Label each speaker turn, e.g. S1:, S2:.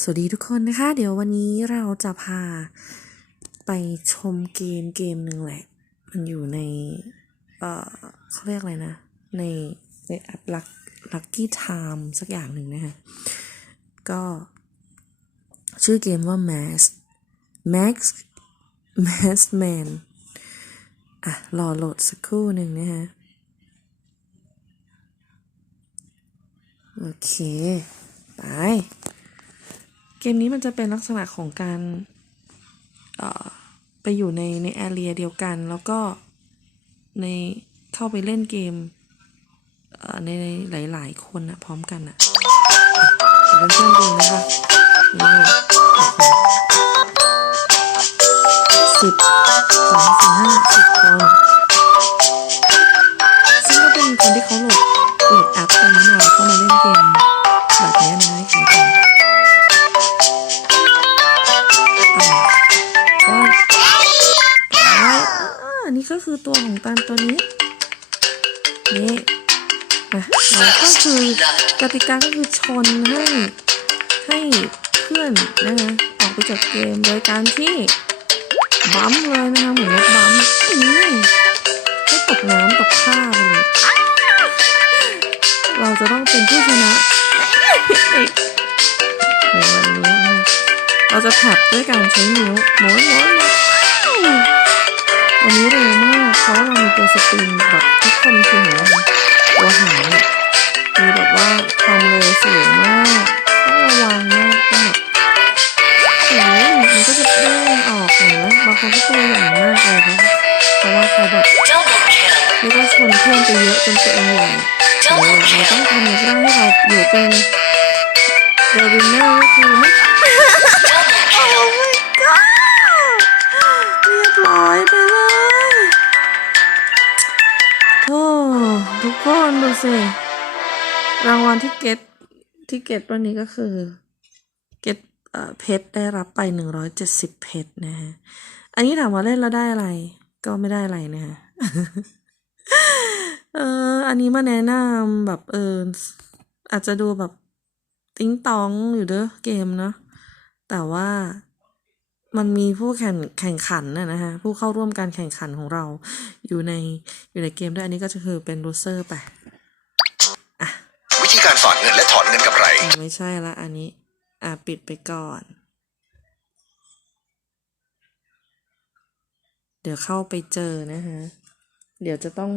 S1: สวัสดีทุกคนนะคะ เดี๋ยววันนี้เราจะพาไปชมเกมเกมหนึ่งแหละ มันอยู่ใน เอ่อเขาเรียกอะไรนะ ในในแอป Luck Lucky Time สักอย่างหนึ่งนะคะ ก็ชื่อเกมว่า Max Max Max Man อะ รอโหลดสักครู่หนึ่งนะคะ โอเค ไป เกมนี้มันจะเป็นลักษณะของการไปอยู่ในในแอเรียเดียวกัน แล้วก็ในเข้าไปเล่นเกมเอ่อในในหลาย ๆ คนอะพร้อมกันอะอะเดี๋ยวเพื่อนดูนะคะนี่สิบสองสี่ห้าสิบคนซึ่งก็เป็นคนที่เขาหล นี้ก็คือตัวของตันตัวนี้นี่นะแล้วก็คือกติกาก็คือชนให้ให้เพื่อนนะคะออกไปจากเกมโดยการที่บัมป์เลยนะคะเหมือนรถบัมป์อืมให้ตกน้ำตกท่าเลยเราจะต้องเป็นผู้ชนะในวันนี้เราจะแท็บด้วยการใช้นิ้วหมุนหมุนหมุน วันนี้เร็วมากเพราะเรามีตัวสปริงแบบทุกคนคือเห็นไหมตัวหางเนี่ยมีแบบว่าความเร็วสูงมากต้องระวังมากต้องแบบโอ้ยมันก็จะเด้งออกเห็นไหมบางคนก็ตัวใหญ่มากเลยเขาเพราะว่าเขาแบบเรียกว่าชนเพื่อนไปเยอะจนตัวเองใหญ่เออเราต้องทำยังไงได้ให้เราอยู่เป็นเดวินเนอร์ก็คือไม่โอ้ my god เรียบร้อยไปเลย ทุกคนดูสิ รางวัลที่เก็ตที่เก็ตวันนี้ก็คือ เก็ตเอ่อเพชรได้รับไปหนึ่งร้อยเจ็ดสิบเพชรนะฮะ อันนี้ถามว่าเล่นแล้วได้อะไร ก็ไม่ได้อะไรนะฮะ เออ อันนี้มาแนะนำแบบเอออาจจะดูแบบติ้งตองอยู่เด้อเกมเนาะแต่ว่ามันมีผู้แข่งแข่งขันน่ะนะฮะผู้เข้าร่วมการแข่งขันของเราอยู่ใน อยู่ในเกมด้วยอันนี้ก็จะคือเป็นลูเซอร์ไป
S2: วิธีการฝากเงินและถอนเงินกับไร
S1: อะไม่ใช่ละอันนี้ อะปิดไปก่อน เดี๋ยวเข้าไปเจอนะฮะ เดี๋ยวจะต้อง